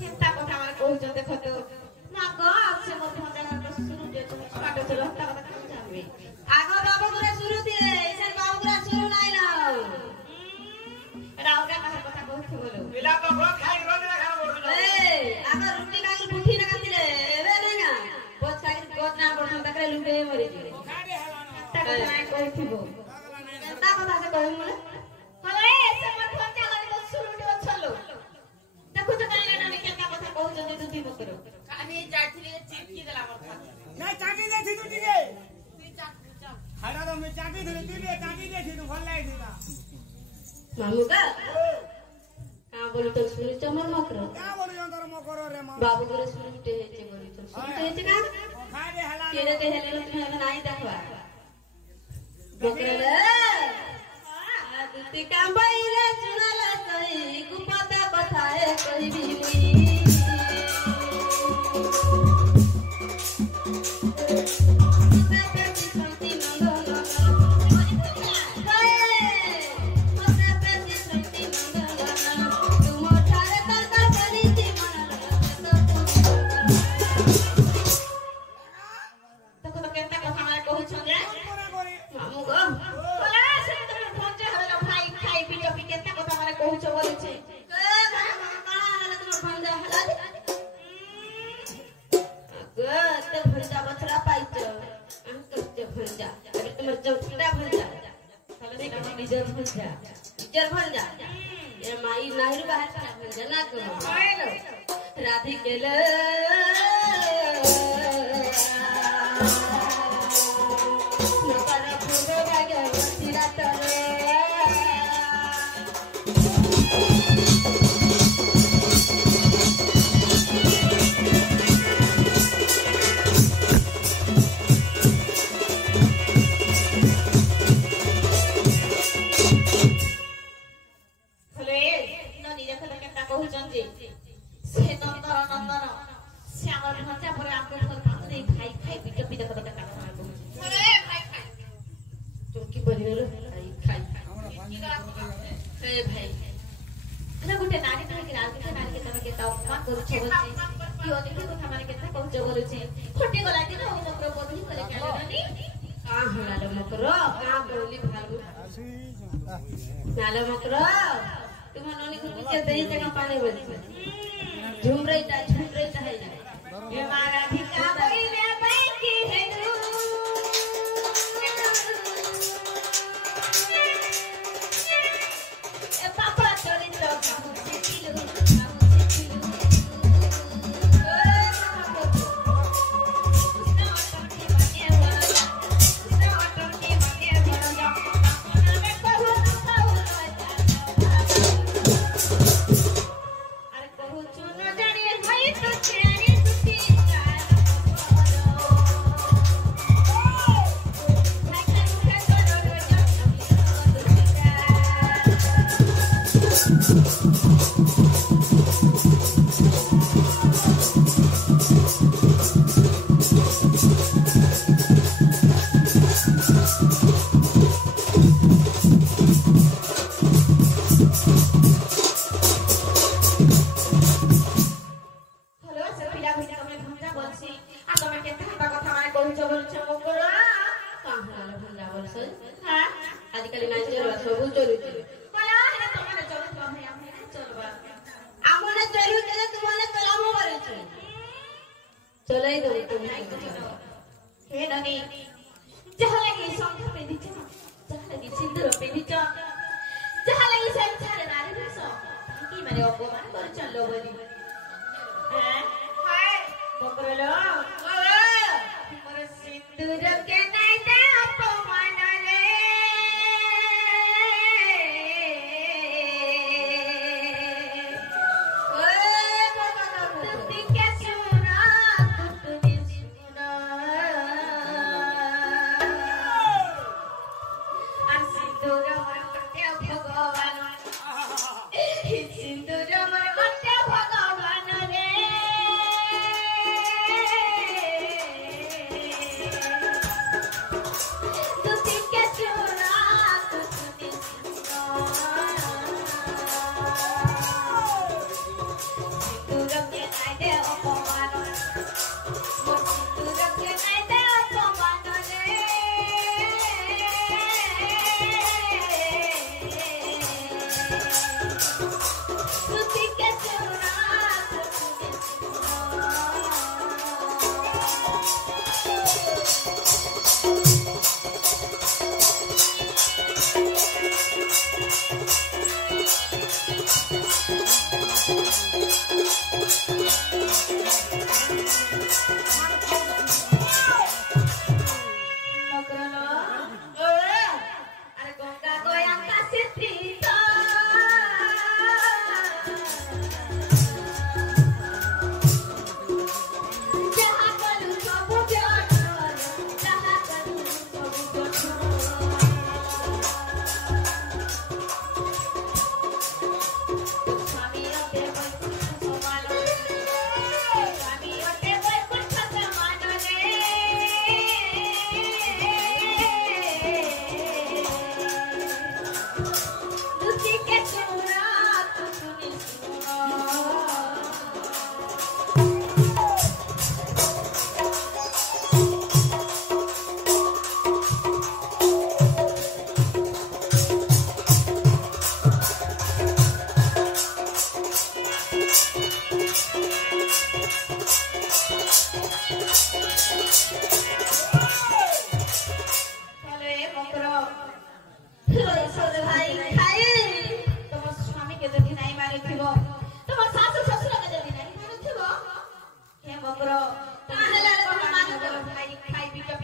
କେନ୍ତା କଥା ମାନେ କହୁଛ ଦେଖ ତ ନା ଗ ସେ ମୋ ଭଣ୍ଡା ତ ସୁରୁ ଦେ ତ କାଟ ତ ରକ୍ତା କଥା କାମ ଜାନବେ ଆଗ ବାବୁ ଗୁରା ସୁରୁ ଦିଏ ସେ ବାବୁ ଗୁରା ସୁରୁ নাই ନା ରାଉକା କଥା କହୁଛୁ ବୋलो ପିଲା ତ ଭୋ ଖାଇ ରୋଜ ନା ଖାବ ए आगर रुटी खाई बुठी ना खाती रे एबे नहीं ना बहुत खाई बहुत ना पड़ता तकरे लुटे मरी जी ता कथा नहीं कहथिबो ता कथा से कहू मोले हले ऐसे मत फोन चा करे तो सुरुटी अछलो देखु तो काई ना केता कथा कहू जदी तू दिबो करो আমি যাইଥିଲି চিপকি দেলা আমার খাতে না চাটি দে থি তুই টিকে তুই চাক হাড়া তো মে চাটি ধরে তুই লে চাটি দে থি তু ভাল লাগি না मामू का का बोल तो सुनि चमर मकर का बोलु जंतर मकर रे मा बाबू करे सुरुटे हेचे बोली तो सुरुटे हेचे का खाय दे हला केरे के हेले तुम्हें नहीं देखवा बकरे आदित्य काम बाईले सुनाला सही गुपता कथाए कहबी राधी केल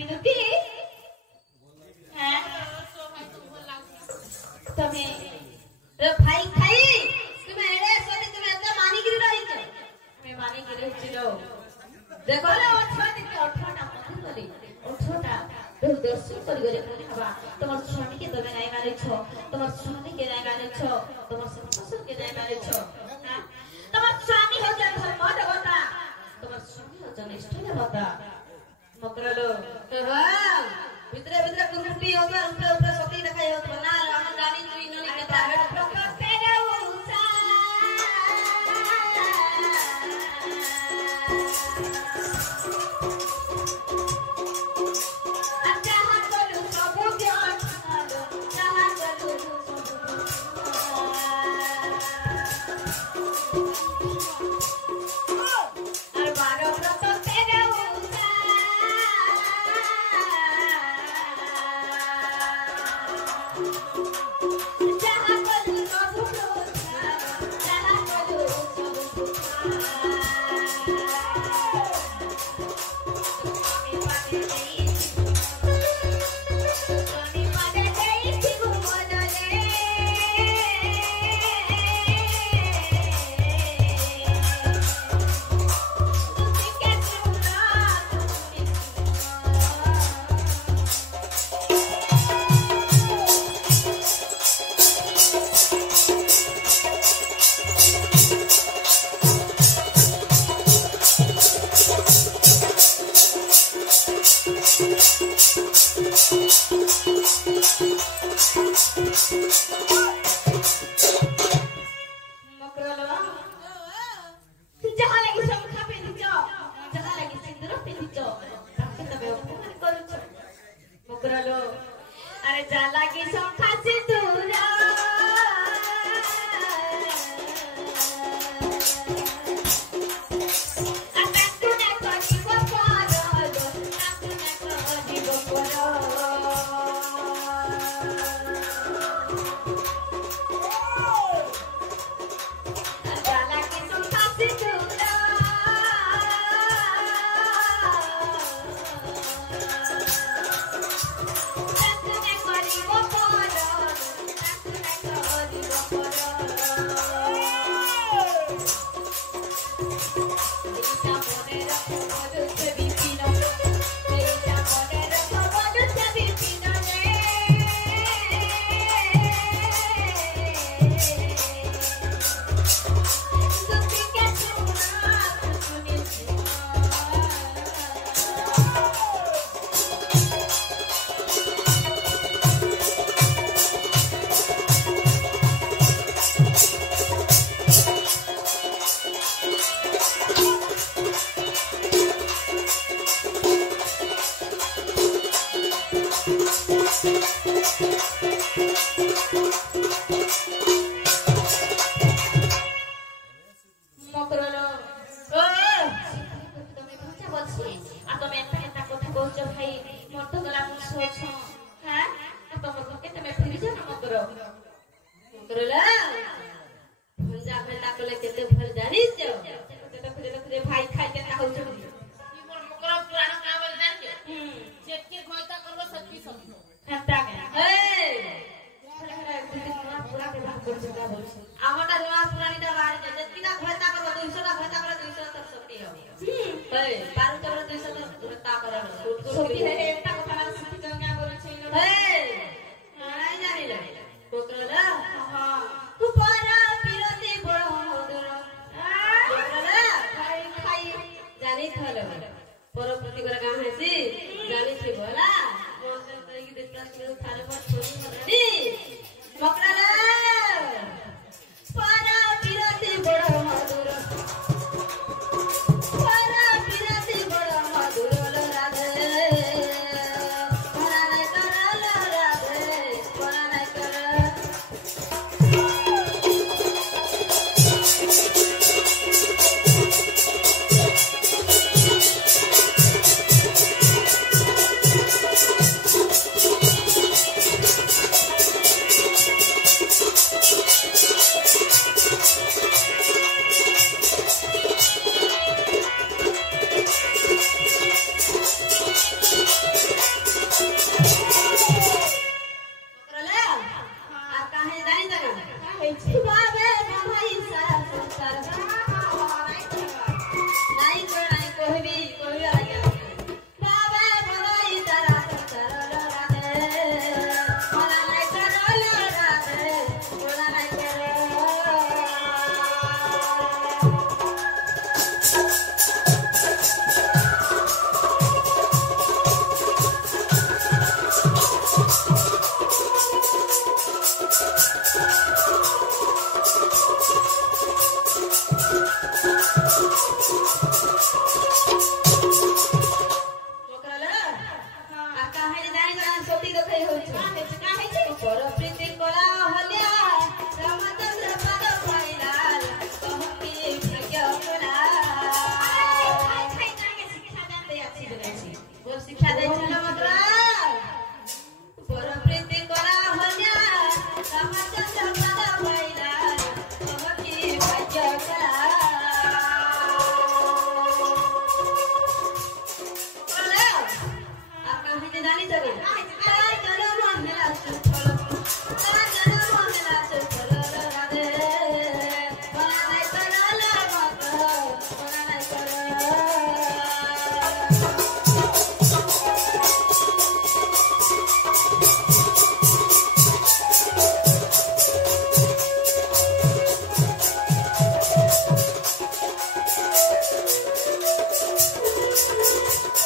বিনুতি হ্যাঁ তুমি রে ভাই খাই তুমি এড়ে সতে তুমি এত মানিকি রইছ আমি মানিকি রইছিল দেখো রে 18টা মন্দির গলি 18টা দর্শন করি গলে মনে হবা তোমার স্বামীকে তুমি নাই মারিছ তোমার স্বামীকে নাই মারিছ তোমার শ্বশুরকে নাই মারিছ হ্যাঁ তোমার স্বামী হচ্ছে ধর্ম দেবতা তোমার স্বামী হচ্ছে নিষ্ঠ দেবতা মকরলো হ্যাঁ ভিতরে ভিতরে কুরুটি হবে উপরে উপরে সতী দেখাই হবে না আমরা জানি তুই ননি কথা প্রকটের উষা আচ্ছা হাত বলো সবু জ্ঞান আলো যাহা বলো আর বারো প্রকটের উষা যাহা বলো সবু যাহা বলো সবু আমি পারে নেই আমি পারে নেই শিবু মনলে তুমি কে শুনা তুমি মকরলো যাহা লাগি শঙ্খা পিঁধিছ যাহা লাগি সিন্দুর পিঁধিছ তাকে তবে অপমান କରୁଛ মকরলো আরে যা লাগি শঙ্খা সিন্দুর তাକୁ না କରିବ ପରଲୋ ତାକୁ ନା କରିବ ପର जाला की संखा सिंदूर ताकू ना करिब पर ताकू ना करिब पर এইটা মনে রাখো মধুতে বিপিন এইটা মনে রাখো মধুতে বিপিন তুমি কে শুনা তুমি মকরলো ও তুমি বুঝা বলছি আর তুমি একটা কথা কইছ ভাই মোর তো গলা মুছ হইছ হ্যাঁ তোমার লোকে তুমি ফিরি যাও না মকরলো মকরলো ভঞ্জা ভেলা কলে কেতে ভর জানিস যাও দেখো ভাই খাইতে না হউছ বলি কি বল মকরা পুরানো কাম বলে জানিছ যেটকে খয়তা করব সত্যি সত্য হাতা এই পুরা ব্যবহার করছ কা বলছ আমাটা নয়া পুরানিটা বাড়ি যে কিনা ভয়তা করব 200টা ভয়তা করে 200 তক সত্যি হবে এই 12টা করে 200 তক ভয়তা করে সত্যি হে একটা কথা না সত্যি জঙ্গা বলছিল এই নাই জানিলা কোকরলা হ্যাঁ কুপারা বিরতি বড় মধুর কোকরলা খাই খাই জানি থলো পরপতি করে গাঁ হাসি জানি থি বলা মন করি কি দেখতা থারে পর कहै बाबे बनाई सारा संसार नहीं कहबी लगे बाबे बनाई सारा संसार मोला नहीं करो लड़ाते मोला नहीं करो